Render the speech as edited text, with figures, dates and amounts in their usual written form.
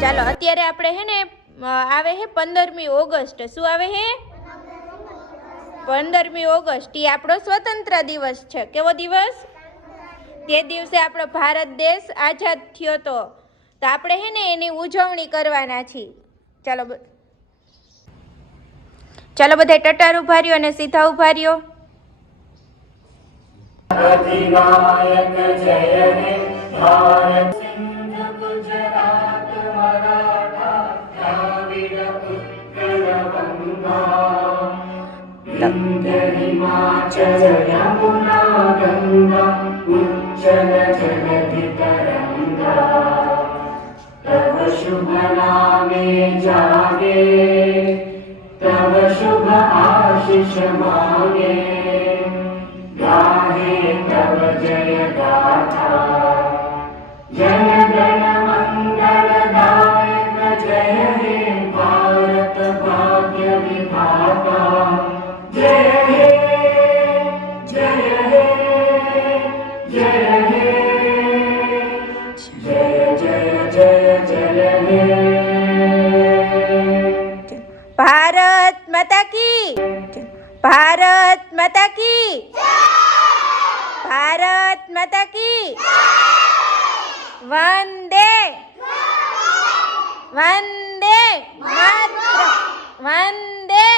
ચાલો અત્યારે આપણે હે ને આવે હે 15મી ઓગસ્ટ. શું આવે હે? 15મી ઓગસ્ટ. એ આપણો સ્વતંત્ર દિવસ છે. કેવો દિવસ? તે દિવસે આપણો ભારત દેશ આઝાદ થયો તો આપણે હે ને એની ઉજવણી કરવાના છીએ. ચાલો ચાલો બધા ટટાર ઉભા રહ્યો અને સીધા ઉભા રહ્યો. अधिनायक जय हे भारत सिंधु गुजरात मराठा द्राविड उत्कल गंगा विंध्य हिमाचल यमुना गंगा उच्चल जलधि तरंगा तव शुभ नामे जागे तव शुभ आशीष मांगे गाहे तव जय गाथा जन गण मंगलदायक जय हे भारत भाग्य विधाता जय हे जय हे जय हे जय जय जय जय हे ભારત માતા કી, ભારત માતા કી, ભારત માતા કી. વંદે વંદે માતરમ, વંદે